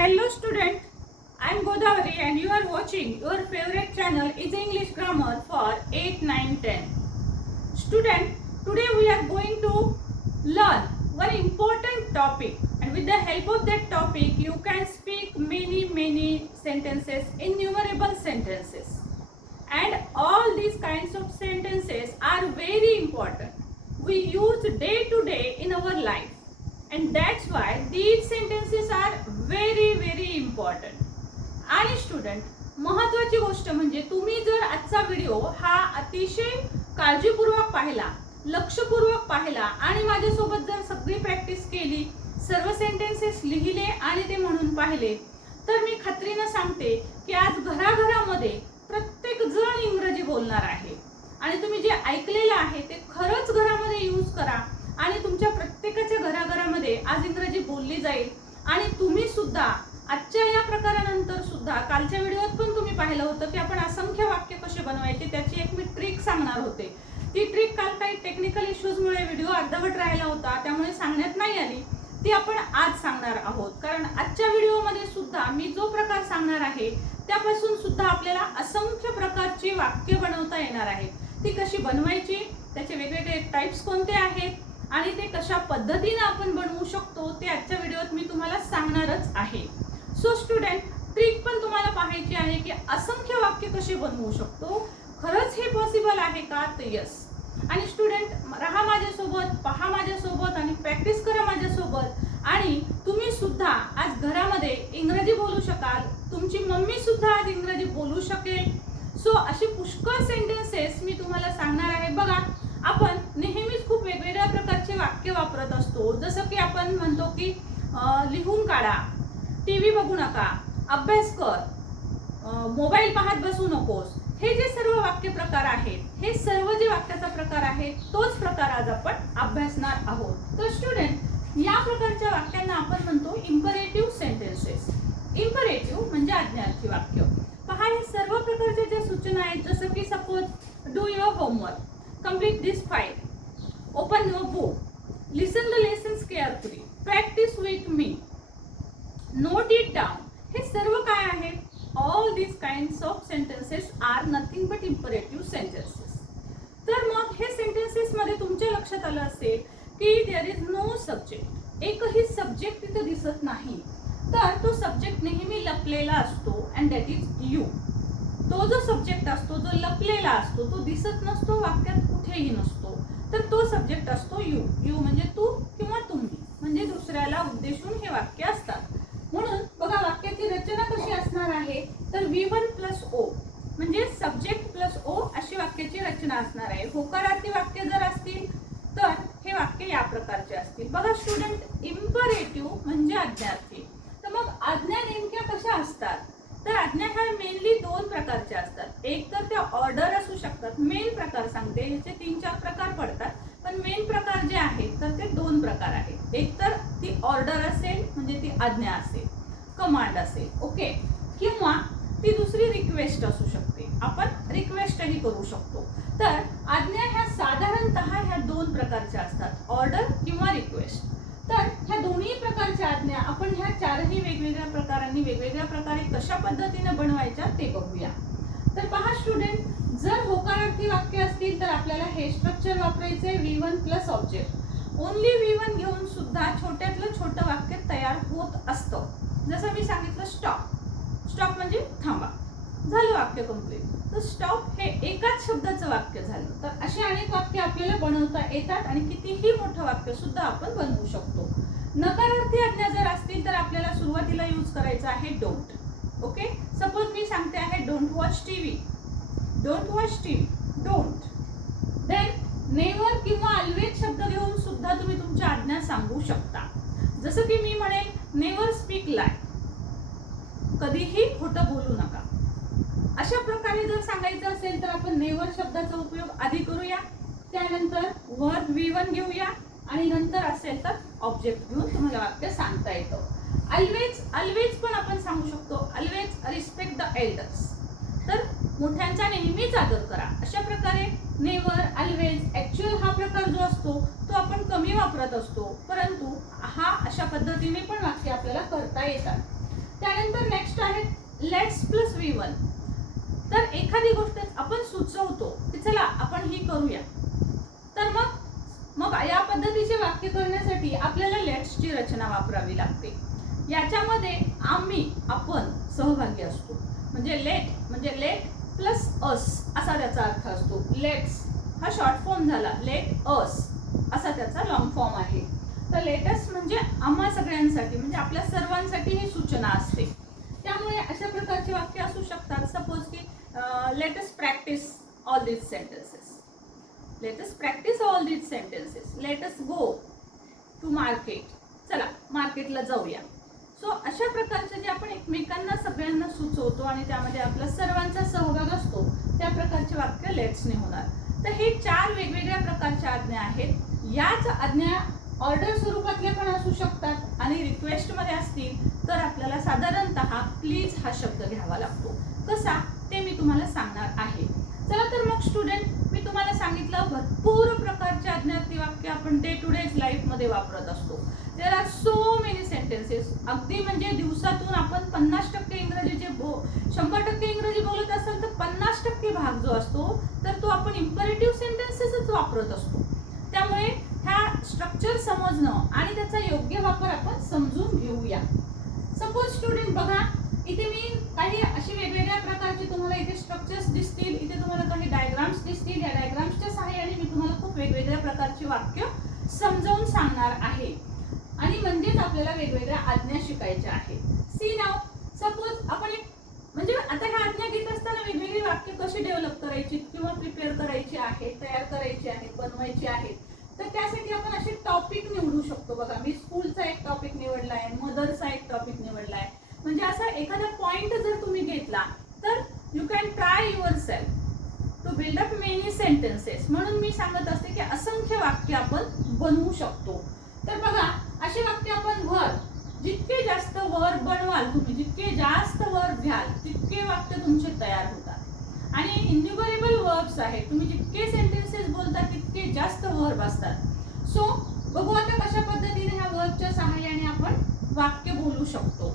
Hello student, I am Godavari and you are watching your favorite channel is English Grammar for 8, 9, 10. Student, today we are going to learn one important topic, and with the help of that topic you can speak many sentences, innumerable sentences. And all these kinds of sentences are very important. We use day to day in our life. And that's why these sentences are very important. आणि student, महत्त्वाची गोष्ट म्हणजे तुम्ही जर आजचा video हा अतिशय काळजीपूर्वक पाहिला, लक्षपूर्वक पाहिला आणि माझ्यासोबत जर सगळी प्रॅक्टिस केली, सर्व सेंटेन्सेस लिहिले आणि ते म्हणून पाहिले, तर मी खात्रीने सांगते की आज घराघरामध्ये प्रत्येक जण इंग्रजी बोलणार आहे. आणि तुम्ही जे ऐकलेलं आहे ते खरंच घरामध्ये यूज करा आणि तुमच्या प्रत्येकाच्या घराघरामध्ये आज इंग्रजी बोलली जाईल. आणि तुम्ही सुद्धा आजच्या या प्रकारानंतर सुद्धा कालच्या व्हिडिओत पण तुम्ही पाहिलं होतं की आपण असंख्य वाक्य कसे बनवायचे त्याची एक मी ट्रिक सांगणार होते. ती ट्रिक काल काही टेक्निकल इश्यूजमुळे व्हिडिओ अर्धवट राहिला होता, त्यामुळे सांगण्यात नाही आली. ती आपण आज सांगणार आहोत, कारण आजच्या व्हिडिओमध्ये सुद्धा मी जो प्रकार सांगणार आहे त्यापासून सुद्धा आपल्याला असंख्य प्रकारची वाक्य बनवता येणार आहेत. ती कशी बनवायची, त्याचे वेगवेगळे टाइप्स कोणते आहेत आणि ते कशा पद्धतीने आपण बनवू शकतो ते आजच्या व्हिडिओत मी तुम्हाला सांगणारच आहे. सो स्टुडंट, ट्रिक पण तुम्हाला पाहायची आहे की असंख्य वाक्य कसे बनवू शकतो. खरंच हे पॉसिबल आहे का? तर यस. आणि स्टुडंट, राहा माझ्यासोबत, पहा माझ्यासोबत आणि प्रॅक्टिस करा माझ्यासोबत. आणि तुम्ही सुद्धा आज घरामध्ये इंग्रजी बोलू शकाल, तुमची मम्मी सुद्धा आज इंग्रजी बोलू शकेल. सो असे पुष्कळ सेंटेन्सेस मी तुम्हाला सांगणार आहे. बघा, आपण नेहमीच खूप वेगवेगळ्या प्रकारचे वाक्य वापरत असतो. जसं की आपण म्हणतो की लिहून काढा, टीव्ही बघू नका, अभ्यास कर, मोबाईल पाहत बसू नकोस. हे जे सर्व वाक्य प्रकार आहेत, हे सर्व जे वाक्याचा प्रकार आहे तोच प्रकार आज आपण अभ्यासणार आहोत. तर स्टुडंट, या प्रकारच्या वाक्यांना आपण म्हणतो इम्परेटिव्ह सेंटेन्सेस. इम्परेटिव्ह म्हणजे आज्ञार्थी वाक्य. पहा, हे सर्व प्रकारच्या ज्या सूचना आहेत, जसं की suppose do your homework, complete this file, open your book, listen the lessons carefully, practice with me, note it down. हे सर्व काय आहे? All these kinds of sentences are nothing but imperative sentences. तर मग हे सेंटेन्सेस मध्ये तुमच्या लक्षात आलं असेल की there is no subject. एकही सब्जेक्ट तिथे दिसत नाही. तर तो सब्जेक्ट नेहमी लपलेला असतो and that is you. तो जो सब्जेक्ट असतो, जो लपलेला असतो, तो दिसत नसतो, वाक्यात कुठेही नसतो, तर तो सब्जेक्ट असतो यू. यू म्हणजे तू किंवा तुम्ही, म्हणजे दुसऱ्याला उद्देशून हे वाक्य असतात. म्हणून बघा, वाक्याची रचना कशी असणार आहे, तर V1 प्लस ओ म्हणजे सब्जेक्ट प्लस ओ अशी वाक्याची रचना असणार आहे. होकारार्थी वाक्य जर असतील तर हे वाक्य या प्रकारचे असतील. बघा स्टुडंट, इम्परेटिव्ह म्हणजे आज्ञार्थी. तर मग आज्ञा नेमक्या कशा असतात? तर आज्ञा ह्या मेनली दोन प्रकारच्या असतात. एक तर त्या ऑर्डर असू शकतात. मेन प्रकार सांगते, ह्याचे 3-4 प्रकार पडतात, पण मेन प्रकार जे आहेत तर ते दोन प्रकार आहेत. एक तर ती ऑर्डर असेल म्हणजे ती आज्ञा असेल, कमांड असेल, ओके, किंवा ती दुसरी रिक्वेस्ट असू शकते. आपण रिक्वेस्टही करू शकतो. तर आज्ञा ह्या साधारणतः ह्या दोन प्रकारच्या असतात, ऑर्डर किंवा रिक्वेस्ट. तर ह्या दोन्ही प्रकारच्या आज्ञा आपण ह्या चारही वेगवेगळ्या प्रकारांनी वेगवेगळ्या प्रकारे कशा पद्धतीने बनवायच्या ते बघूया. तर पहा स्टुडंट, जर होकारार्थी वाक्य असतील तर आपल्याला हे स्ट्रक्चर वापरायचे V1 plus object. Only V1 घेऊन सुद्धा छोट्यातलं छोटं वाक्य तयार होत असतं. जसं मी सांगितलं स्टॉप. स्टॉप म्हणजे थांबा, झालं वाक्य कंप्लीट. तर स्टॉप हे एकाच शब्दाचं वाक्य झालं. तर असे अनेक वाक्य आपल्याला बनवता येतात आणि कितीही मोठं वाक्य सुद्धा आपण बनवू शकतो. नकारार्थी आज्ञा जर असतील तर आपल्याला सुरुवातीला यूज करायचं आहे डोंट. ओके, सपोज मी सांगते आहे don't watch TV. Don't watch TV, don't. Then never किंवा ऑलवेज शब्द घेऊन सुद्धा तुम्ही तुमच्या आज्ञा सांगू शकता. जसं की मी म्हणेल नेव्हर स्पीक लाय, कधीही खोटं बोलू नका. अशा प्रकारे जर सांगायचं असेल तर आपण नेव्हर शब्दाचा उपयोग आधी करूया, त्यानंतर वर्ब V1 घेऊया आणि नंतर असेल तर ऑब्जेक्ट घेऊन तुम्हाला वाक्य सांगता येतं. ऑलवेज पण आपण सांगू शकतो. ऑलवेज रिस्पेक्ट द एल्डर्स, तर मोठ्यांचा नेहमीच आदर करा. अशा प्रकारे नेव्हर, ऑलवेज, ॲक्च्युअल हा प्रकार जो असतो तो आपण कमी वापरत असतो, परंतु हा अशा पद्धतीने पण वाक्य आपल्याला करता येतात. त्यानंतर नेक्स्ट आहे लेट्स प्लस V1. तर एखादी गोष्ट आपण सुचवतो की चला आपण ही करूया, तर मग या पद्धतीचे वाक्य करण्यासाठी आपल्याला लेट्सची रचना वापरावी लागते. याच्यामध्ये आपण सहभागी असतो. म्हणजे लेट प्लस अस असा त्याचा अर्थ असतो. लेट्स हा शॉर्ट फॉर्म झाला, लेट अस असा त्याचा लॉंग फॉर्म आहे. तर लेटस म्हणजे आम्हा सगळ्यांसाठी, म्हणजे आपल्या सर्वांसाठी ही सूचना असते. त्यामुळे अशा प्रकारचे वाक्य असू शकतात. सपोज की let us practise all these sentences. Let us practise all these sentences. Let us go to market. चला मार्केटला जाऊया. सो अशा प्रकारचे जे आपण एकमेकांना सगळ्यांना सुचवतो आणि त्यामध्ये आपला सर्वांचा सहभाग असतो, त्या प्रकारचे वाक्य लेट्सने होणार. तर हे 4 वेगवेगळ्या प्रकारच्या आज्ञा आहेत. याच आज्ञा ऑर्डर स्वरूपातल्या पण असू शकतात आणि रिक्वेस्ट मध्ये असतील तर आपल्याला साधारणतः प्लीज हा शब्द घ्यावा लागतो. कसा ते मी तुम्हाला सांगणार आहे. चला तर मग स्टुडंट, मी तुम्हाला सांगितलं भरपूर प्रकारचे आज्ञार्थी वाक्य आपण डे टू डे लाईफ मध्ये वापरत असतो. There are so many sentences. अगदी म्हणजे दिवसातून आपण 50% इंग्रजीचे 100% इंग्रजी बोलत असाल तर 50% भाग जो असतो तर तो आपण इम्परेटिव्ह सेंटेन्सेसच वापरत असतो. त्यामुळे ह्या स्ट्रक्चर समजणं आणि त्याचा योग्य वापर आपण समजून घेऊया. सपोज स्टुडंट बघा, इथे मी काही अशी वेगवेगळ्या प्रकारचे तुम्हाला इथे स्ट्रक्चर्स दिसतील. इथे तुम्हाला काही डायग्राम्स दिसतील. या डायग्राम्सच्या सहाय्याने मी तुम्हाला खूप वेगवेगळ्या प्रकारची वाक्य समजावून सांगणार आहे आणि म्हणजेच आपल्याला वेगवेगळ्या आज्ञा शिकायच्या आहेत. सी नाव, सपोज आपण एक म्हणजे आता ह्या आज्ञा घेत असताना वेगवेगळी वाक्य कशी डेव्हलप करायची किंवा प्रिपेअर करायची आहेत, तयार करायची आहेत, बनवायची आहेत, तर त्यासाठी आपण असे टॉपिक निवडू शकतो. बघा, मी स्कूलचा एक टॉपिक निवडलाय, मदरचा एक टॉपिक निवडलाय. म्हणजे असा एखादा पॉइंट जर तुम्ही घेतला तर you can try yourself to build up many sentences. म्हणून मी सांगत असते की असंख्य वाक्य आपण बनवू शकतो. तर बघा, असे वाक्य आपण जितके जास्त वर बनवाल तुम्ही, जितके जास्त वर घ्याल तितके वाक्य तुमचे तयार होतात. आणि इन्युमरेबल वर्ब्स आहेत. तुम्ही जितके सेंटेन्सेस बोलता तितके जास्त वर्ब असतात. सो बघू आता कशा पद्धतीने ह्या वर्बच्या सहाय्याने आपण वाक्य बोलू शकतो.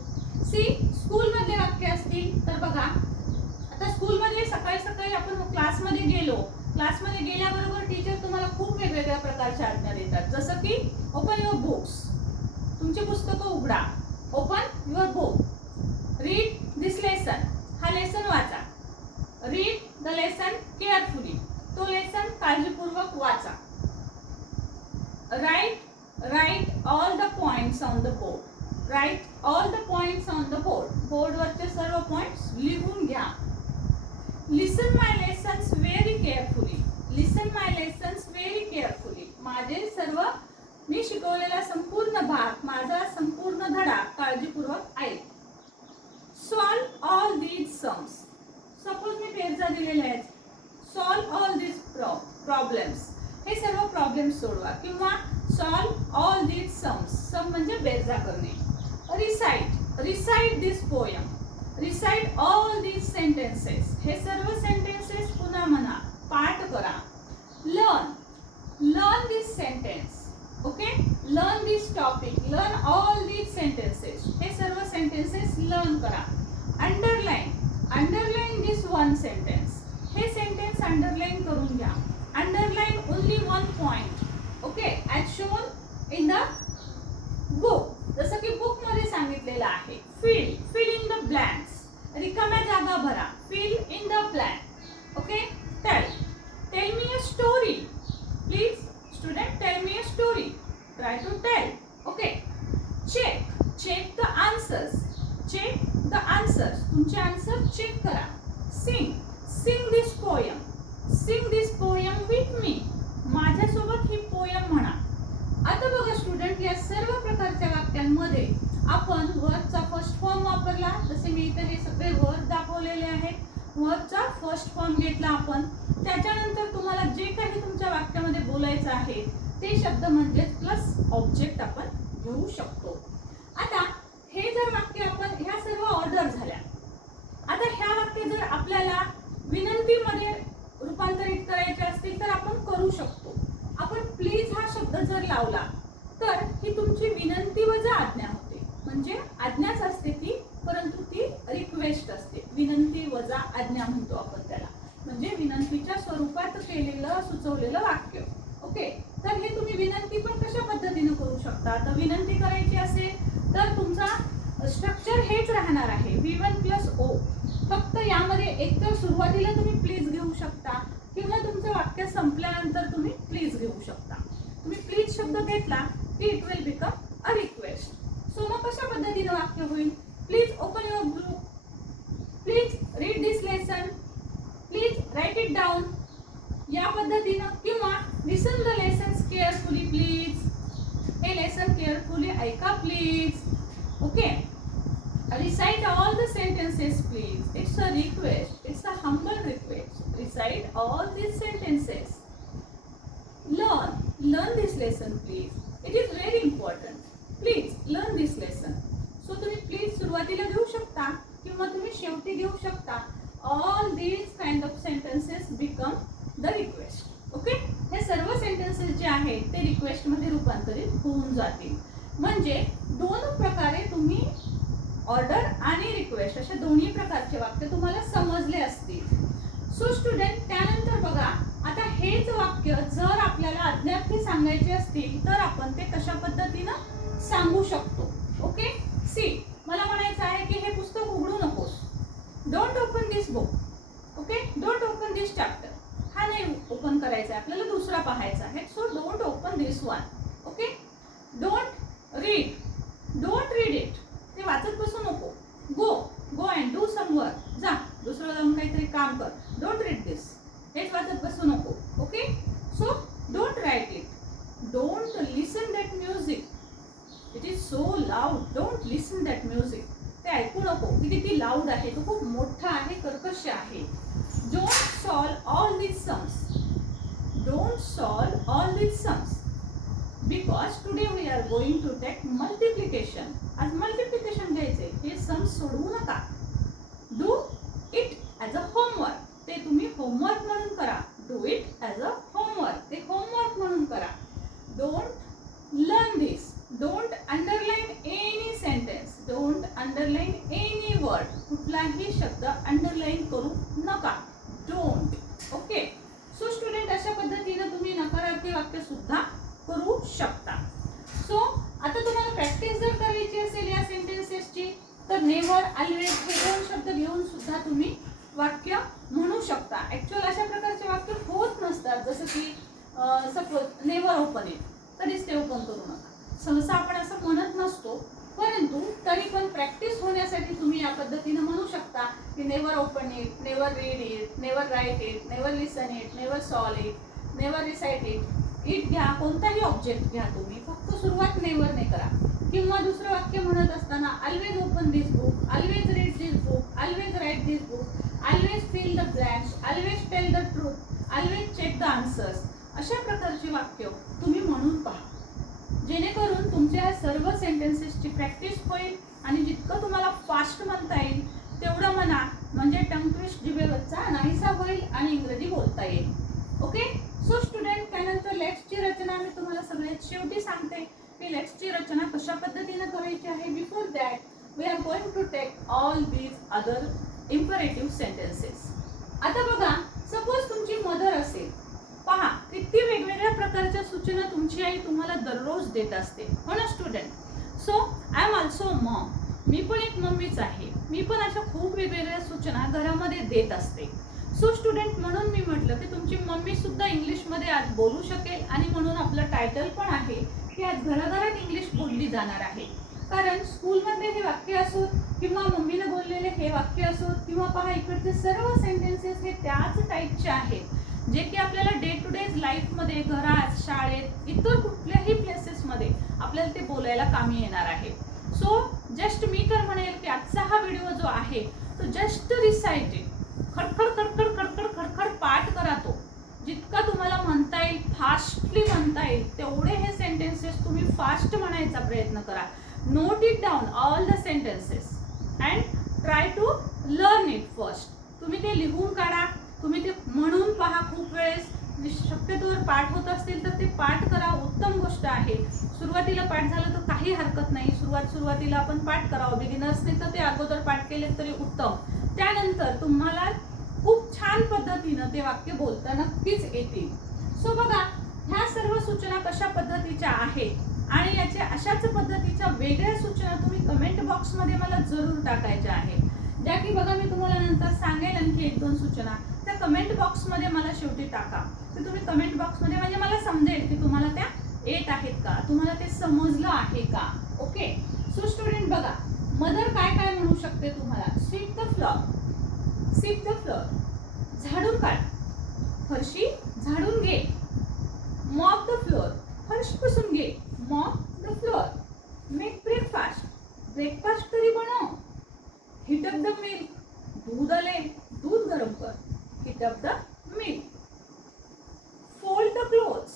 सी, स्कूल मधले वाक्य असतील तर बघा, आता स्कूलमध्ये सकाळी सकाळी आपण क्लासमध्ये गेलो. क्लासमध्ये गेल्याबरोबर टीचर तुम्हाला खूप वेगवेगळ्या प्रकारच्या आज्ञा देतात. जसं की ओपन युअर बुक्स, तुमची पुस्तकं उघडा. Open your book. Read this lesson, हा लेसन वाचा. रीड द लेसन केअरफुली, तो लेसन काळजीपूर्वक वाचा. Write all the points on the board. Write all the points on the board, बोर्डवरचे सर्व पॉइंट्स लिहून घ्या. Listen my lessons very carefully. Listen my lessons very carefully, माझे सर्व मी शिकवलेला संपूर्ण भाग, माझा संपूर्ण धडा काळजीपूर्वक ऐक. Solve all these sums. Suppose मी पेरचा दिलेले आहेत. सॉल्व ऑल दीज प्रॉब्लेम्स, हे सर्व प्रॉब्लेम्स सोडवा. किंवा सॉल्व ऑल दीज सम्स, सम म्हणजे बेरजा करणे. Recite this poem. Recite all these sentences, हे सर्व सेंटेन्सेस पुन्हा म्हणा, पाठ करा. Learn this sentence. Okay, learn this topic. Learn all these sentences, हे सर्व सेंटेन्सेस लर्न करा. अंडरलाइन दिस वन सेंटेन्स, हे सेंटेन्स अंडरलाइन करून घ्या. Underline only one point. Okay, as shown in the book, जसं की बुक मध्ये सांगितलेलं आहे. फिल इन द ब्लँक्स, रिकाम्या जागा भरा. Fill in the blank. Okay, tell me a story. Please student, tell me a story. Try to tell. Okay, check the answers. The answers, तुमचे answer check करा. Sing this poem with me, माझ्यासोबत ही poem म्हणा. आता बघा student, या सर्व प्रकारच्या वाक्यांमध्ये आपण वर्बचा फर्स्ट फॉर्म वापरला. जसे मी इथे हे सगळे वर्ब दाखवलेले आहेत. वर्बचा फर्स्ट फॉर्म घेतला आपण. त्याच्यानंतर तुम्हाला जे काही तुमच्या वाक्यामध्ये बोलायचं आहे ते शब्द म्हणजे प्लस ऑब्जेक्ट आपण घेऊ शकतो. आता हे जर वाक्य आपण, ह्या सर्व ऑर्डर झाल्या. आता ह्या वाक्य जर आपल्याला विनंतीमध्ये रूपांतरित करायचे असतील तर आपण करू शकतो. आपण प्लीज हा शब्द जर लावला तर ही तुमची विनंती वजा आज्ञा होते. म्हणजे आज्ञाच असते ती, परंतु आज्ञा म्हणतो आपण त्याला, म्हणजे विनंतीच्या स्वरूपात केलेलं सुचवलेलं वाक्य. ओके, तर हे तुम्ही विनंती पण कशा पद्धतीने करू शकता. तर विनंती करायची असेल तर तुमचा स्ट्रक्चर हेच राहणार आहे, V1 प्लस O. फक्त यामध्ये एक तर सुरुवातीला तुम्ही प्लीज घेऊ शकता किंवा तुमचं वाक्य संपल्यानंतर तुम्ही प्लीज घेऊ शकता. तुम्ही प्लीज शब्द घेतला की it will become a request. So मग कशा पद्धतीने वाक्य होईल, please open your book, please read this lesson, please write it down, या पद्धतीनं. किंवा लिसन द लेसन्स केअरफुली प्लीज, हे लेसन केअरफुली ऐका please. Okay, recite all the sentences please, it's a request, it's a humble request. Recite all these sentences. Learn this lesson please, it is very important, please learn this lesson. So तुम्ही please सुरुवातीला घेऊ शकता किंवा तुम्ही शेवटी घेऊ शकता. All these kind of sentences become the request. Okay, हे सर्व सेंटेन्सेस जे आहेत ते रिक्वेस्ट मध्ये रूपांतरित होऊन जातील. म्हणजे दोन प्रकारे तुम्ही ऑर्डर आणि रिक्वेस्ट अशा दोन्ही प्रकारचे वाक्य तुम्हाला समजले असतील. सो स्टुडंट, त्यानंतर बघा, आता हेच वाक्य जर आपल्याला अज्ञार्थी सांगायचे असतील तर आपण ते कशा पद्धतीनं सांगू शकतो. ओके, सी, मला म्हणायचं आहे की हे पुस्तक उघडू नकोस, don't open this book. Okay, don't open this chapter, हा नाही ओपन करायचा आहे आपल्याला, दुसरा पाहायचा आहे. So don't open this one. Okay, don't read it, ते वाचत बसू नको. Go and do some work, जा दुसरं जाऊन काहीतरी काम कर. डोंट रीड दिस, हेच वाचत बसू नको. Okay, so don't write it, don't listen that music, it is so loud, don't listen that music, ते ऐकू नको, की किती लाऊड आहे, तो खूप मोठा आहे, कर्कश आहे. Don't solve all these sums, don't solve all these sums, because today we are going to take multiplication. आज मल्टिप्लिकेशन घ्यायचे, हे सम्स सोडवू नका. Do it as a homework, ते तुम्ही होमवर्क म्हणून करा. Do it as a homework, ते होमवर्क म्हणून करा. Don't learn this, don't underline any sentence, don't underline any word, कुठलाही शब्द अंडरलाईन करू नका. डोंट. ओके, सो स्टुडंट, अशा पद्धतीने तुम्ही नकारार्थी वाक्य सुद्धा करू शकता. सो आता तुम्हाला प्रॅक्टिस जर करायची असेल या सेंटेन्सेसची तर नेव्हर, ऑलवेज हे दोन शब्द घेऊन सुद्धा तुम्ही वाक्य म्हणू शकता. ऍक्च्युअल अशा प्रकारचे वाक्य होत नसतात, जसं की सपोज नेव्हर ओपन इट, कधीच ते ओपन करू नका. सहसा आपण असं म्हणत नसतो, परंतु तरी पण प्रॅक्टिस होण्यासाठी तुम्ही या पद्धतीने म्हणू शकता की never open it, never read it, never write it, never listen it, never solve it, never recite it. It घ्या, कोणताही ऑब्जेक्ट घ्या तुम्ही, फक्त सुरुवात नेव्हर ने करा. किंवा दुसरं वाक्य म्हणत असताना always open this book, always read this book, always write this book, always fill the blanks, always tell the truth, always check the answers. अशा प्रकारची वाक्य तुम्ही म्हणून पहा, जेणेकरून तुमच्या सर्व सेंटेन्सेसची प्रॅक्टिस होईल आणि जितकं तुम्हाला फास्ट म्हणता येईल तेवढं म्हणा, म्हणजे टंग ट्विस्ट जिभेवरचा नाहीसा होईल आणि इंग्रजी बोलता येईल. ओके, सो स्टुडंट, त्यानंतर लेट्सची रचना मी तुम्हाला सगळ्यात शेवटी सांगते की लेट्सची रचना कशा पद्धतीने करायची आहे. Before that we are going to take all these other imperative sentences. आता बघा, सपोज तुमची मदर असेल, पहा किती वेगवेगळ्या प्रकारच्या सूचना तुमची आई तुम्हाला दररोज देत असते, हो ना student. So I am also mom, मी पण एक मम्मीच आहे, मी पण अशा खूप वेगवेगळ्या सूचना घरामध्ये देत असते. सो स्टुडंट, म्हणून मी म्हटलं की तुमची मम्मी सुद्धा इंग्लिशमध्ये आज बोलू शकेल आणि म्हणून आपलं टायटल पण आहे की आज घराघरात इंग्लिश बोलली जाणार आहे. कारण स्कूलमध्ये हे वाक्य असोत किंवा मम्मीने बोललेले हे वाक्य असोत किंवा पहा इकडचे सर्व सेंटेन्सेस हे त्याच टाईपचे आहेत जे की आपल्याला डे टू डे लाईफमध्ये, घरात, शाळेत, इतर कुठल्याही प्लेसेसमध्ये आपल्याला ते बोलायला कामी येणार आहे. सो जस्ट मी तर म्हणेल की आजचा हा व्हिडिओ जो आहे तो जस्ट रिसाइट इट, खडखड खडखड खडखड खडखड पाठ करा. तो जितका तुम्हाला म्हणता येईल, फास्टली म्हणता येईल तेवढे हे सेंटेन्सेस तुम्ही फास्ट म्हणायचा प्रयत्न करा. Note it down all the sentences and try to learn it first. तुम्ही ते लिहून काढा, तुम्ही ते म्हणून पहा खूप वेळेस. शक्यतोवर पाठ होत असतील तर ते पाठ करा, उत्तम गोष्ट आहे. सुरुवातीला पाठ झालं तर काही हरकत नाही, सुरुवातीला आपण पाठ करावं. बिगिनर्सने तर ते अगोदर पाठ केले तरी उत्तम, त्यानंतर तुम्हाला खूप छान पद्धतीनं ते वाक्य बोलता नक्कीच येतील. सो बघा, ह्या सर्व सूचना कशा पद्धतीच्या आहेत आणि याच्या अशाच पद्धतीच्या वेगळ्या सूचना तुम्ही कमेंट बॉक्समध्ये मला जरूर टाकायच्या आहेत, ज्या की बघा मी तुम्हाला नंतर सांगेल आणखी 1-2 सूचना त्या कमेंट बॉक्समध्ये मला शेवटी टाका. तर तुम्ही कमेंट बॉक्समध्ये म्हणजे मला समजेल की तुम्हाला त्या येत आहेत का, तुम्हाला ते समजलं आहे का. ओके. सो स्टुडंट बघा, मदर काय काय म्हणू शकते तुम्हाला. Sweep the floor, sweep the floor, झाडून काढ, फरशी झाडून घे. मॉप द फ्लोर, फरशी पुसून घे. Mop the floor. Make breakfast, breakfast तरी बनव. हीट अप द मिल्क, दूध आले, दूध गरम कर. Heat up the milk. Fold the clothes,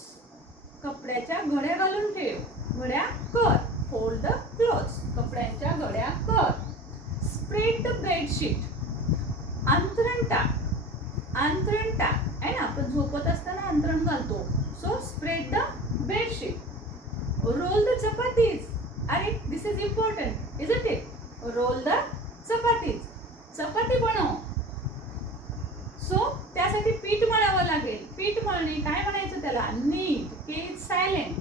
कपड्याच्या घड्या घालून ठेव, घड्या कर. फोल्ड द क्लोथ्स, कपड्यांच्या घड्या कर. स्प्रेड द बेडशीट, अंथरण टाक, अंथरण टाक. आहे ना, आपण झोपत असताना अंथरण घालतो. So spread the bedsheet. Roll the chapatis. अरे this is important, is it? Roll the chapatis, चपाती बनव. सो त्यासाठी पीठ मळावं लागेल. पीठ मळणे काय म्हणायचं त्याला? Knead. K is silent.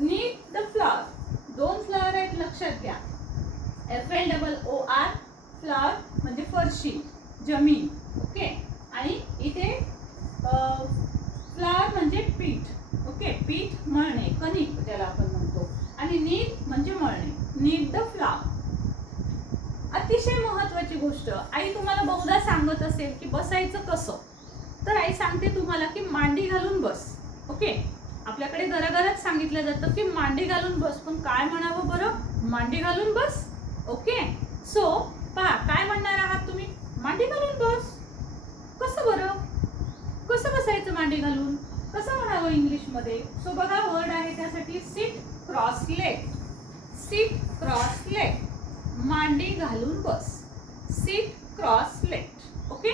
Knead the flour. 2 flour आहेत, लक्षात घ्या. FLOOR, फ्लॉर म्हणजे फरशी, जमीन. ओके. आणि इथे फ्लॉर म्हणजे पीठ. ओके, पीठ मळणे, कणिक ज्याला आपण म्हणतो. आणि नीट म्हणजे मळणे. नीट द फ्लॉर. अतिशय महत्वाची गोष्ट, आई तुम्हाला बहुधा सांगत असेल की बसायचं कसं, तर आई सांगते तुम्हाला की मांडी घालून बस. ओके. आपल्याकडे घराघरात सांगितलं जातं की मांडी घालून बस, पण काय म्हणावं बरं? मांडी घालून बस. ओके. सो पहा, काय म्हणणार आहात तुम्ही? मांडी घालून बस. कसं बरं? कसं बसायचं मांडी घालून? कसं म्हणावं इंग्लिशमध्ये? सो बघा, वर्ड आहे त्यासाठी sit cross leg. Sit cross leg, मांडी घालून बस. Sit cross leg. ओके.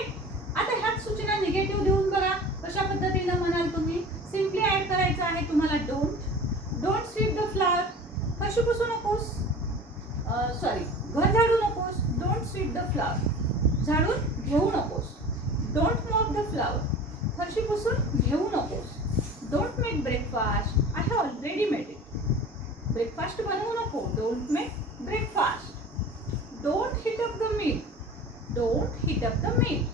आता ह्याच सूचना निगेटिव्ह देऊन बघा कशा पद्धतीनं म्हणाल तुम्ही. सिम्पली ऍड करायचं आहे तुम्हाला डोंट स्वीप द फ्लॉर, फरशी पुसू नकोस. सॉरी, घर झाडू नकोस. डोंट स्वीप द फ्लॉर, झाडून घेऊ नकोस. डोंट मॉप द फ्लॉर, फरशी पुसून घेऊ नकोस. Don't make breakfast, I have already made it. Breakfast बनवू नको. Don't make breakfast. Don't heat up the milk. Don't heat up the milk.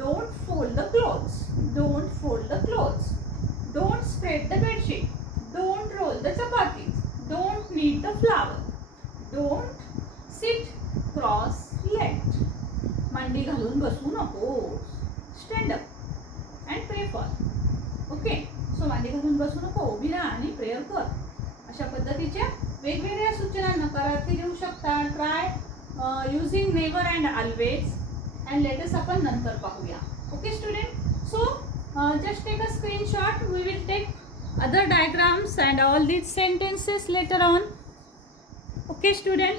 Don't fold the clothes. Don't fold the clothes. Don't spread the bedsheet. Don't roll the chapatis. Don't knead the flour. Don't sit cross-legged. मांडी घालून बसू नको. Stand up and pray for. Okay. So मांडी घालून बसू नको, उभी राहा आणि प्रेयर कर. अशा पद्धतीच्या वेगवेगळ्या सूचना नकारार्थी देऊ शकता. Try using never and always and let us आपण नंतर पाहूया. Okay student. So just take a screenshot. We will take other diagrams and all these sentences later on. Okay student.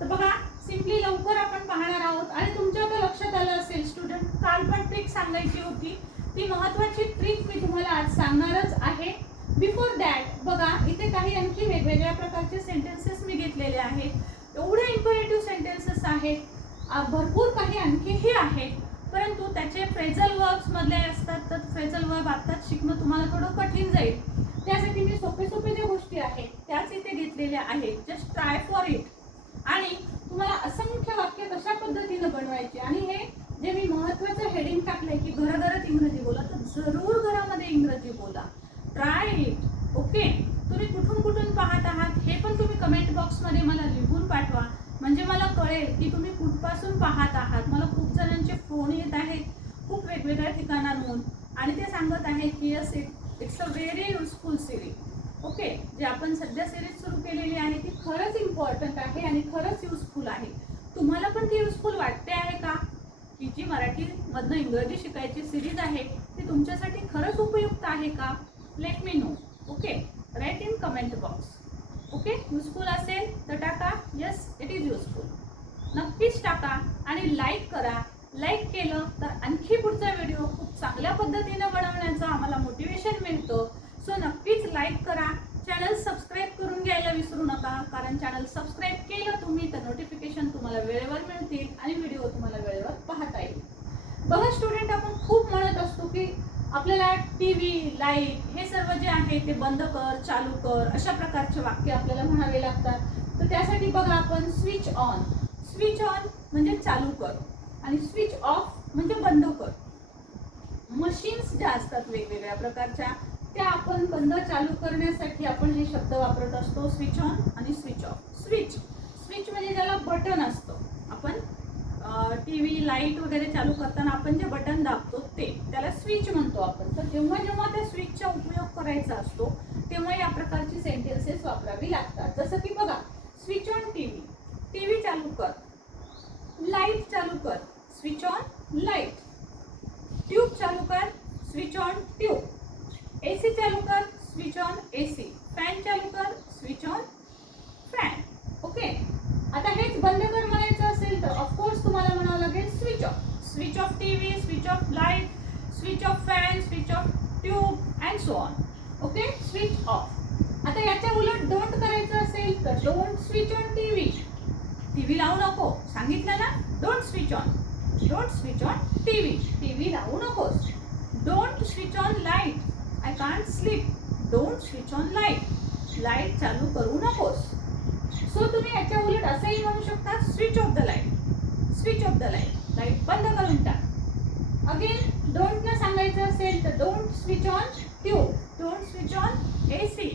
तर बघा, सिम्पली लवकर आपण पाहणार आहोत. आणि तुमच्या आता लक्षात आलं असेल स्टुडंट, काल पण ट्रिक सांगायची होती. ती महत्त्वाची ट्रिक मी तुम्हाला आज सांगणारच आहे. बिफोर दॅट बघा, इथे काही आणखी वेगवेगळ्या प्रकारचे सेंटेन्सेस मी घेतलेले आहेत. एवढे इम्परेटिव्ह सेंटेन्सेस आहेत, भरपूर काही आणखीही आहेत, परंतु त्याचे फ्रेझल वर्ब्स मधले असतात. तर फ्रेझल वर्ब आत्ताच शिकणं तुम्हाला थोडं कठीण जाईल. त्यासाठी मी सोपे सोपे ज्या गोष्टी आहेत त्याच इथे घेतलेल्या आहेत. Just try for it. आणि तुम्हाला असंख्य वाक्य कशा पद्धतीनं बनवायचे. आणि हे जे मी महत्त्वाचं हेडिंग टाकलंय की घराघरात इंग्रजी बोला, तर जरूर घरामध्ये इंग्रजी बोला. Try it. ओके. तुम्ही कुठून कुठून पाहत आहात हे पण तुम्ही कमेंट बॉक्समध्ये मला लिहून पाठवा, म्हणजे मला कळेल की तुम्ही कुठपासून पाहत आहात. मला खूप जणांचे फोन येत आहेत खूप वेगवेगळ्या ठिकाणांहून, आणि ते सांगत आहेत की yes it's a very useful series. Okay. जे आपण सध्या सिरीज सुरू केलेली आहे ती खरंच इम्पॉर्टंट आहे आणि खरंच युजफुल आहे. तुम्हाला पण ती युजफुल वाटते आहे का? की जी मराठीमधनं इंग्रजी शिकायची सिरीज आहे ती तुमच्यासाठी खरंच उपयुक्त आहे का? Let me know. Okay. Write in comment box. Okay. Useful असेल तर टाका यस इट इज युजफुल. नक्कीच टाका आणि लाईक करा. लाईक केलं तर आणखी पुढचा व्हिडिओ खूप चांगल्या पद्धतीनं बनवण्याचं आम्हाला मोटिवेशन मिळतं. सो नक्कीच लाईक करा. चॅनल सबस्क्राईब करून घ्यायला विसरू नका, कारण चॅनल सबस्क्राईब केलं तुम्ही तर नोटिफिकेशन तुम्हाला वेळेवर मिळतील आणि व्हिडिओ तुम्हाला वेळेवर टीव्ही, लाईट हे सर्व जे आहे ते बंद कर, चालू कर अशा प्रकारचे वाक्य आपल्याला म्हणावे लागतात. तर त्यासाठी बघा आपण स्विच ऑन. स्विच ऑन म्हणजे चालू कर आणि स्विच ऑफ म्हणजे बंद कर. मशीन्स ज्या असतात वेगवेगळ्या प्रकारच्या त्या आपण बंद चालू करण्यासाठी आपण हे शब्द वापरत असतो, स्विच ऑन आणि स्विच ऑफ. स्विच म्हणजे ज्याला बटन असतं, आपण टीव्ही, लाईट वगैरे चालू करताना आपण जे बटन दाबतो ते त्याला स्विच म्हणतो आपण. तर जेव्हा जेव्हा त्या स्विचचा उपयोग करायचा असतो तेव्हा या प्रकारची सेंटेन्सेस वापरावी लागतात. जसं की बघा, स्विच ऑन टीव्ही, टीव्ही चालू कर. लाईट चालू कर, स्विच ऑन लाईट. ट्यूब चालू कर, स्विच ऑन ट्यूब. एसी चालू कर, स्विच ऑन एसी. फॅन चालू कर, स्विच ऑन फॅन. ओके. आता हेच बंद कर म्हणायचं असेल तर ऑफकोर्स तुम्हाला म्हणावं लागेल switch off. Switch off TV, switch off light, switch of fan, switch off tube and so on. Okay, switch off. आता याच्या उलट डोंट करायचं असेल तर don't switch on TV. TV लावू नको, सांगितलं ना, don't switch on. Don't switch on TV, TV लावू नकोस. Don't switch on light, I can't sleep. Don't switch on light, light चालू करू नकोस. सो तुम्ही याच्या उलट असंही म्हणू शकता, switch off the light. Switch off the light, light बंद करून टाक. अगेन डोंट न सांगायचं असेल तर don't switch on tube, don't switch on AC,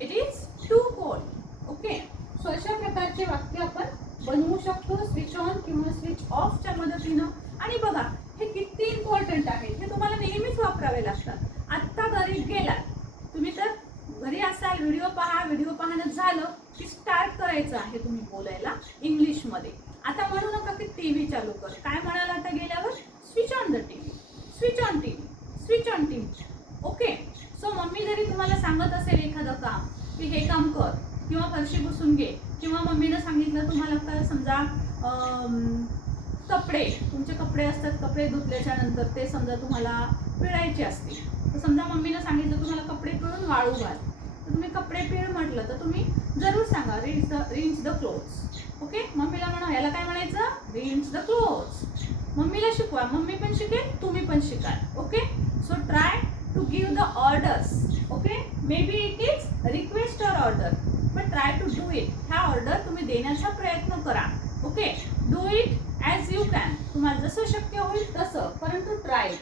it is too cold. Okay. So अशा प्रकारचे वाक्य आपण बनवू शकतो स्विच ऑन किंवा स्विच ऑफच्या मदतीनं. आणि बघा हे किती इम्पॉर्टंट आहे, हे तुम्हाला नेहमीच वापरावे लागतात. आत्ता घरी गेलात तुम्ही तर घरी असाल, व्हिडिओ पहा, व्हिडिओ पाहणं झालं की स्टार्ट करायचं आहे तुम्ही बोलायला इंग्लिशमध्ये. आता म्हणू नका की टीव्ही चालू कर. काय म्हणाल आता गेल्यावर? Switch on the TV, switch on TV, switch on TV. Okay. So mummy जरी तुम्हाला सांगत असेल एखादं काम की हे काम कर किंवा फरशी पुसून घे, किंवा मम्मीनं सांगितलं तुम्हाला काय समजा कपडे, तुमचे कपडे असतात, कपडे धुतल्याच्या नंतर ते समजा तुम्हाला पिळायचे असतील, तर समजा मम्मीनं सांगितलं तुम्हाला कपडे पिळून वाळू घाल, तर तुम्ही कपडे पिळ म्हटलं तर तुम्ही जरूर सांगा रिंस द क्लोथ्स. ओके. मम्मीला म्हणा, याला काय म्हणायचं? Rinse the clothes. मम्मीला शिकवा, मम्मी पण शिकेल, तुम्ही पण शिकाल. Okay. So try to give the orders. Okay. May be it is request or order, but try to do it. ह्या ऑर्डर तुम्ही देण्याचा प्रयत्न करा. Okay. Do it as you can, तुम्हाला जसं शक्य होईल तसं, परंतु ट्राय इट.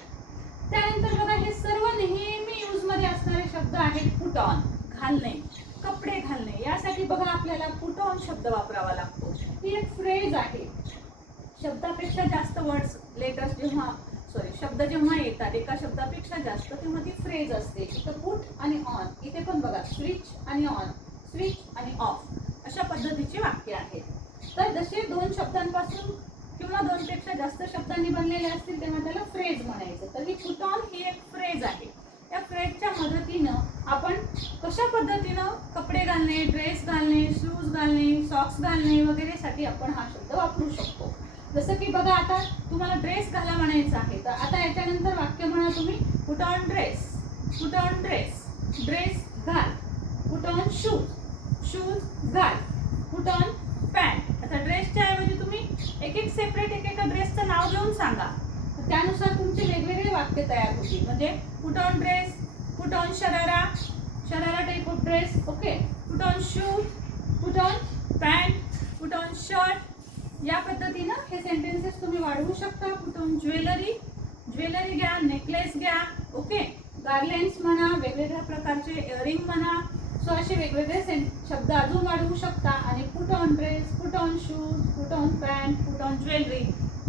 त्यानंतर बघा हे सर्व नेहमी यूजमध्ये असणारे शब्द आहेत. पुट ऑन, घालणे, कपडे घालणे. यासाठी बघा आपल्याला पुट ऑन शब्द वापरावा लागतो. ही एक फ्रेज आहे. शब्दापेक्षा जास्त वर्ड्स, लेटर्स जेव्हा शब्द जेव्हा येतात एका शब्दापेक्षा जास्त, तेव्हा ती फ्रेज असते. इथं पुट आणि ऑन, इथे पण बघा स्विच आणि ऑन, स्विच आणि ऑफ अशा पद्धतीची वाक्य आहेत. तर जसे दोन शब्दांपासून किंवा दोनपेक्षा जास्त शब्दांनी बनलेले असतील तेव्हा त्याला फ्रेज म्हणायचं. तर ही पुट ऑन ही एक फ्रेज आहे. त्या फ्रेजच्या मदतीनं आपण कशा पद्धतीनं कपडे घालणे, ड्रेस घालणे, शूज घालणे, सॉक्स घालणे वगैरे साठी आपण हा शब्द वापरू शकतो. जसं की बघा आता तुम्हाला ड्रेस घाला म्हणायचं आहे, तर आता याच्यानंतर वाक्य म्हणा तुम्ही put on dress, put on dress, dress घाल. पुट ऑन शूज, शूज घाल. Put on pant. आता ड्रेसच्या ऐवजी तुम्ही एक एक सेपरेट एका ड्रेसचं नाव घेऊन सांगा, तर त्यानुसार तुमचे वेगवेगळे वाक्य तयार होतील. म्हणजे put on dress, put on sharara, sharara type of dress. Okay. Put on shoes, put on pant, put on shirt. या पद्धतीनं हे सेंटेन्सेस तुम्ही वाढवू शकता. पुट ऑन ज्वेलरी, ज्वेलरी घ्या, नेकलेस घ्या. ओके. गार्लँड्स म्हणा, वेगवेगळ्या प्रकारचे इयरिंग म्हणा. सो असे वेगवेगळे शब्द अजून वाढवू शकता. आणि put on dress, put on shoes, put on pant, put on jewellery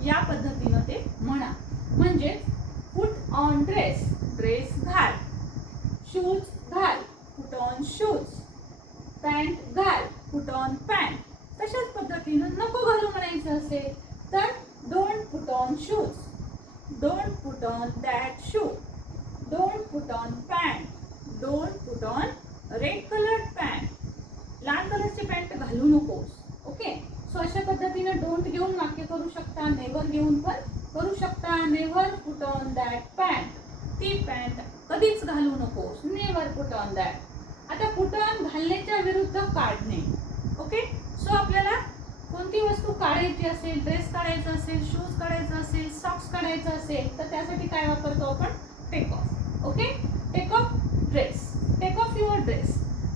या पद्धतीनं ते म्हणा. म्हणजे पुट ऑन ड्रेस, ड्रेस घाल. शूज घाल, पुट ऑन शूज. पॅन्ट घाल, पुट ऑन पॅन्ट. तशाच पद्धतीनं नको घालू म्हणायचं असेल तर don't put on shoes, don't put on that shoe, don't put on pant, don't put on red coloured pant. लाल कलरची पॅन्ट घालू नकोस. ओके. सो अशा पद्धतीनं डोंट घेऊन वाक्य करू शकता, नेव्हर घेऊन पण करू शकता. Never put on that pant, ती पॅन्ट कधीच घालू नकोस. Never put on that. आता पुट ऑन घालण्याच्या विरुद्ध काढणे. ओके. सो आपल्याला कोणती वस्तू काढायची असेल, ड्रेस काढायचा असेल, शूज काढायचा असेल, सॉक्स काढायचा असेल, तर त्यासाठी काय वापरतो आपण? Take off. Okay, take off dress, take off your dress.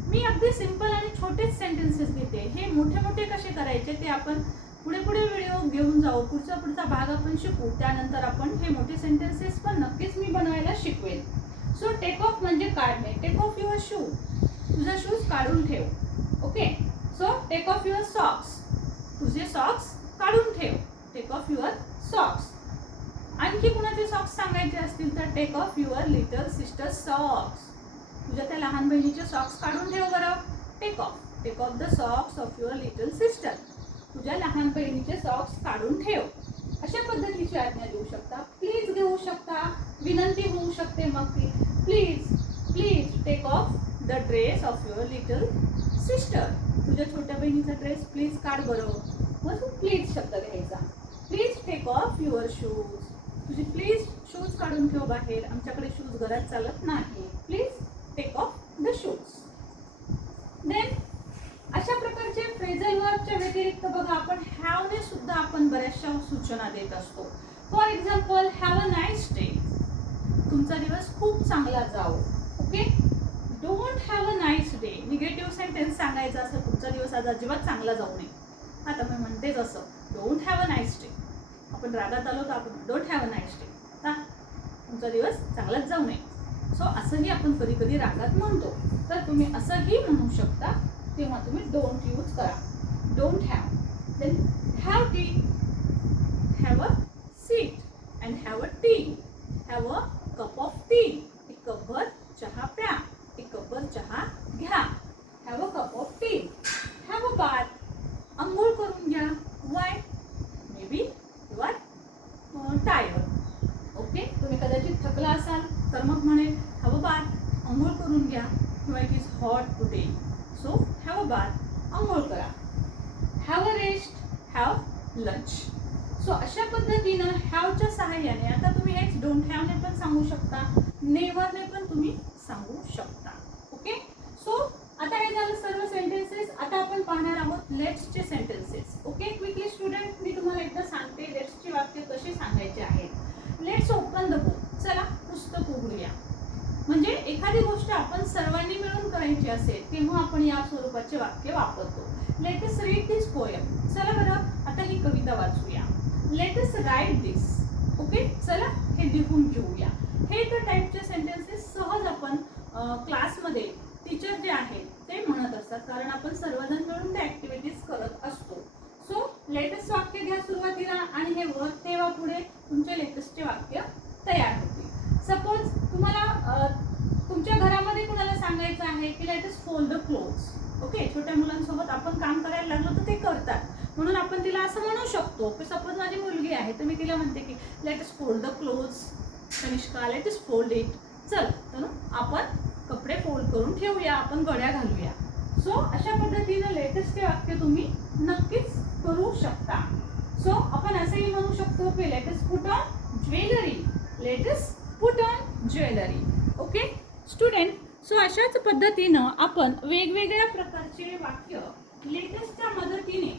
मी अगदी सिंपल आणि छोटेच सेंटेन्सेस घेते. हे मोठे मोठे कसे करायचे ते आपण पुढे पुढे व्हिडिओ घेऊन जाऊ. पुढचा भाग आपण शिकू. त्यानंतर आपण हे मोठे सेंटेन्सेस पण नक्कीच मी बनवायला शिकवेल. सो टेक ऑफ म्हणजे काढणे. टेक ऑफ युअर शू, तुझा शूज काढून ठेव. Okay, so take off your socks, तुझे सॉक्स काढून ठेव. Take off your socks. आणखी कुणाचे सॉक्स सांगायचे असतील तर take off your little sister socks, तुझ्या त्या लहान बहिणीचे सॉक्स काढून ठेव बरं. Take off the socks off your little sister, तुझ्या लहान बहिणीचे सॉक्स काढून ठेव. अशा पद्धतीची आज्ञा देऊ शकता. प्लीज घेऊ शकता, विनंती होऊ शकते मग ती. Please take off the dress off your little sister, तुझ्या छोट्या बहिणीचा ड्रेस प्लीज काढ बरं. मग प्लीज शब्द घ्यायचा. Please take off your shoes, तुझी प्लीज शूज काढून ठेव बाहेर, आमच्याकडे शूज घरात चालत नाही. Please take off the shoes. Then अशा प्रकारचे फ्रेझल वर्बच्या व्यतिरिक्त बघा आपण हॅवने सुद्धा आपण बऱ्याचशा सूचना देत असतो. For example, have a nice day, तुमचा दिवस खूप चांगला जाओ. Okay, don't have a nice day, negative sentence सांगायचं असं, तुमचा दिवस आज अजिबात चांगला जाऊ नये. आता मी म्हणतेच असं, don't have a nice day. आपण रागात आलो तर आपण don't have a nice day, तुमचा दिवस चांगलाच जाऊ नये. सो असंही आपण कधी कधी रागात म्हणतो, तर तुम्ही असंही म्हणू शकता. तेव्हा तुम्ही डोंट यूज करा. Don't have. Then have tea, have a seat and have a tea. Have a cup of tea, एक कपभर चहा प्या, एक कपभर चहा घ्या. Have a cup of tea. Have a bath, अंघोळ करून घ्या. Why? May be you are tired. Okay, तुम्ही कदाचित थकला असाल तर मग म्हणेल हॅव अ बाथ, अंघोळ करून घ्या. किंवा it is hot today, so have a bath, अंघोळ करा. Have a rest, have lunch. So अशा पद्धतीनं हॅवच्या सहाय्याने, आता तुम्ही हेच डोंट हॅवने पण सांगू शकता, नेव्हरने पण तुम्ही सांगू शकता. ओके, सो आता हे झालं सर्व सेंटेन्सेस. आता आपण पाहणार आहोत लेट्सचे सेंटेन्सेस. ओके, क्विकली स्टुडंट, मी तुम्हाला एकदा सांगते लेट्सची वाक्य कशी सांगायचे आहेत. लेट्स ओपन द बुक, चला पुस्तक उघडूया. म्हणजे एखादी गोष्ट आपण सर्वांनी मिळून करायची असेल तेव्हा आपण या स्वरूपाचे वाक्य वापरतो. लेट अस रीड दिस पोएम, चला बरं आता ही कविता वाचूया. लेट अस राईट दिस, ओके, चला हे लिहून घेऊया. हे तर टाईपचे सेंटेन्सेस सहज आपण क्लासमध्ये टीचर जे आहेत ते म्हणत असतात, कारण आपण सर्वजण मिळून त्या ऍक्टिव्हिटीज करत असतो. सो लेटेस्ट वाक्य घ्या सुरुवातीला आणि हे वर्क ठेवा पुढे, तुमचे लेटेस्टचे वाक्य तयार होतील. सपोज तुम्हाला तुमच्या घरामध्ये कुणाला सांगायचं आहे की let us fold the clothes. Okay, छोट्या मुलांसोबत आपण काम करायला लागलो तर ते करतात, म्हणून आपण तिला असं म्हणू शकतो की सपोज माझी मुलगी आहे तर मी तिला म्हणते की let us fold the clothes. Kanishka, let us fold it. चल तर आपण कपडे फोल्ड करून ठेवूया, आपण घड्या घालूया. सो अशा पद्धतीनं लेटेस्टचे वाक्य तुम्ही नक्कीच करू शकता. सो आपण असंही म्हणू शकतो की let us put on jewellery, let us put on jewellery. Okay student, so अशाच पद्धतीनं आपण वेगवेगळ्या प्रकारचे वाक्य लेटेस्टच्या मदतीने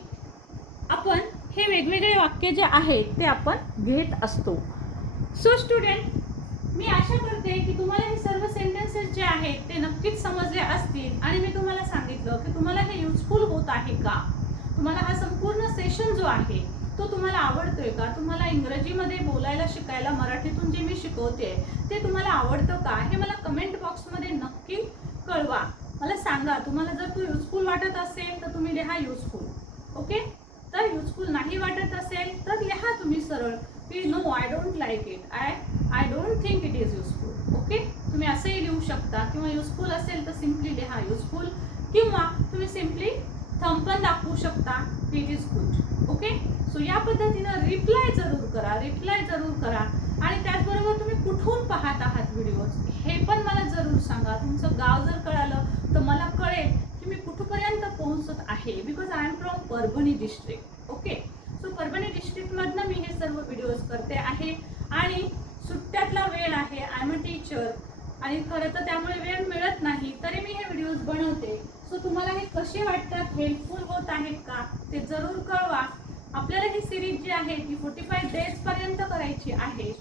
आपण हे वेगवेगळे वाक्य जे आहेत ते आपण घेत असतो. सो स्टुडंट, मी आशा करते की तुम्हाला हे सर्व सेंटेन्सेस जे आहेत ते नक्कीच समजले असतील आणि मी तुम्हाला सांगितलं की तुम्हाला हे युजफुल होत आहे का, तुम्हाला हा संपूर्ण सेशन जो आहे तो तुम्हाला आवडतोय का, तुम्हाला इंग्रजीमध्ये बोलायला शिकायला मराठीतून जे मी शिकवते ते तुम्हाला आवडतं का, हे मला कमेंट बॉक्समध्ये नक्की कळवा. मला सांगा, तुम्हाला जर तो युजफुल वाटत असेल तर तुम्ही लिहा युजफुल. ओके, तर युजफुल नाही वाटत असेल तर लिहा तुम्ही सरळ की no I don't like it, I don't think it is useful. Okay, तुम्ही असंही लिहू शकता किंवा युजफुल असेल तर सिम्पली लिहा युजफुल, किंवा तुम्ही सिम्पली थंब पण दाखवू शकता की it is good. Okay, so या पद्धतीनं रिप्लाय जरूर करा आणि त्याचबरोबर तुम्ही कुठून पाहत आहात व्हिडिओज हे पण मला जरूर सांगा. तुमचं गाव जर कळालं तर मला कळेल की मी कुठपर्यंत पोहोचत आहे, because I am from Parbhani district. Okay, so Parbhani डिस्ट्रिक्टमधनं मी हे सर्व व्हिडिओज करते आहे आणि सुट्ट्यातला वेळ आहे, आय एम अ टीचर आणि खरं तर त्यामुळे वेळ मिळत नाही तरी मी हे व्हिडिओज बनवते. सो तुम्हाला हे कसे वाटतात, हेल्पफुल होत आहेत का ते जरूर कळवा. आपल्याला ही सिरीज जी आहे ती 45 डेज पर्यंत करायची आहे.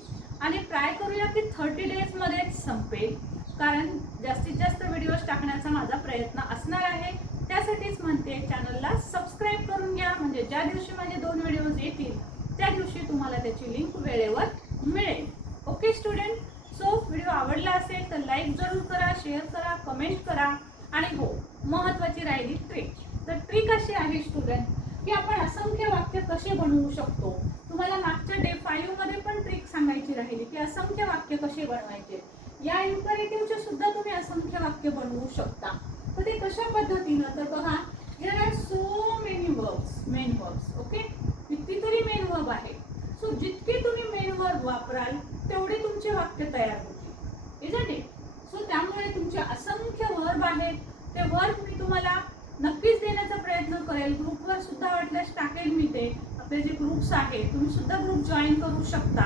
आणि ट्राय करूया की 30 डेजमध्येच संपेल, कारण जास्तीत जास्त व्हिडिओज टाकण्याचा माझा प्रयत्न असणार आहे. त्यासाठीच म्हणते चॅनलला सबस्क्राईब करून घ्या, म्हणजे ज्या दिवशी माझे 2 व्हिडिओज येतील त्या दिवशी तुम्हाला त्याची लिंक वेळेवर मिळेल. ओके स्टुडंट, सो व्हिडिओ आवडला असेल तर लाईक जरूर करा, शेअर करा, कमेंट करा. आणि हो, महत्त्वाची राहिली ट्रिक. तर ट्रिक अशी आहे स्टुडंट की आपण असंख्य वाक्य कसे बनवू शकतो. तुम्हाला मागच्या डे 5 मध्ये पण ट्रिक सांगायची राहिली की असंख्य वाक्य कसे बनवायचे. या इम्परेटिव्हचे सुद्धा तुम्ही असंख्य वाक्य बनवू शकता. तर ते कशा पद्धतीनं, तर बघा, here R so many verbs, main verbs. Okay, कितीतरी मेन वर्ब आहे. सो जितके तुम्ही मेन वर्ब वापराल तेवढे तुमचे वाक्य तयार होतील, इजंट इट? सो त्यामुळे तुमचे असंख्य वर्ब आहेत. ते वर्ब मी तुम्हाला नक्कीच देण्याचा प्रयत्न करेल. ग्रुपवर सुद्धा वाटल्यास टाकेल मी ते. आपले जे ग्रुप्स आहेत तुम्ही सुद्धा ग्रुप जॉईन करू शकता.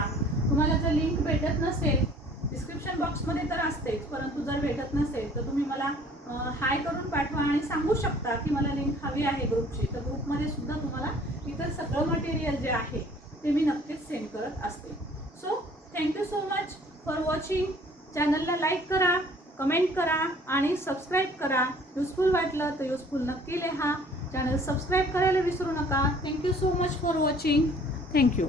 तुम्हाला जर लिंक भेटत नसेल, डिस्क्रिप्शन बॉक्समध्ये तर असतेच, परंतु जर भेटत नसेल तर तुम्ही मला हाय करून पाठवा आणि सांगू शकता की मला लिंक हवी आहे ग्रुपची. तर ग्रुपमध्ये सुद्धा तुम्हाला इतर सगळं मटेरियल जे आहे ते मी नक्कीच सेंड करत असते. So thank you so much for watching. चॅनलला लाईक करा, कमेंट करा आणि सबस्क्राईब करा. युजफुल वाटलं तर युजफुल नक्की लिहा. चॅनल सबस्क्राईब करायला विसरू नका. Thank you so much for watching. Thank you.